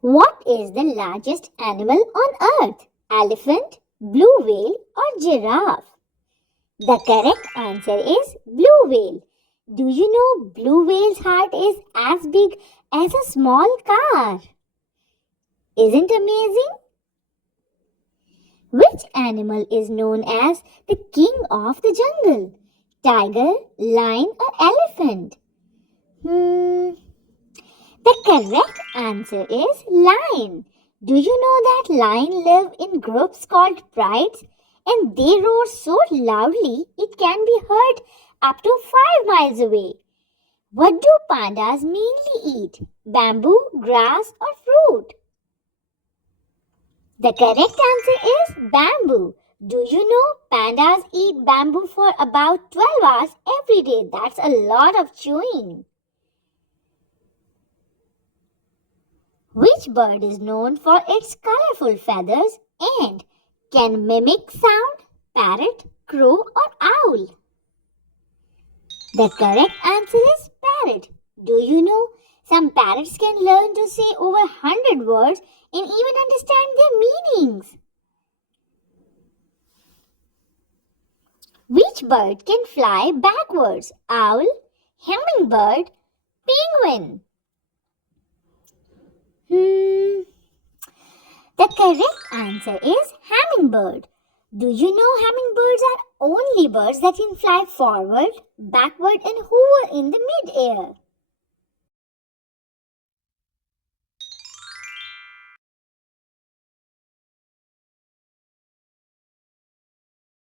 What is the largest animal on earth? Elephant, blue whale, or giraffe? The correct answer is blue whale. Do you know blue whale's heart is as big as a small car? Isn't amazing? Which animal is known as the king of the jungle? Tiger, lion, or elephant? The correct answer is lion. Do you know that lions live in groups called prides and they roar so loudly it can be heard up to 5 miles away? What do pandas mainly eat? Bamboo, grass, or fruit? The correct answer is bamboo. Do you know pandas eat bamboo for about 12 hours every day? That's a lot of chewing. Which bird is known for its colorful feathers and can mimic sound? Parrot, crow, or owl? The correct answer is parrot. Do you know some parrots can learn to say over 100 words and even understand their meanings? Which bird can fly backwards? Owl, hummingbird, penguin? The correct answer is hummingbird. Do you know hummingbirds are only birds that can fly forward, backward, and hover in the mid-air?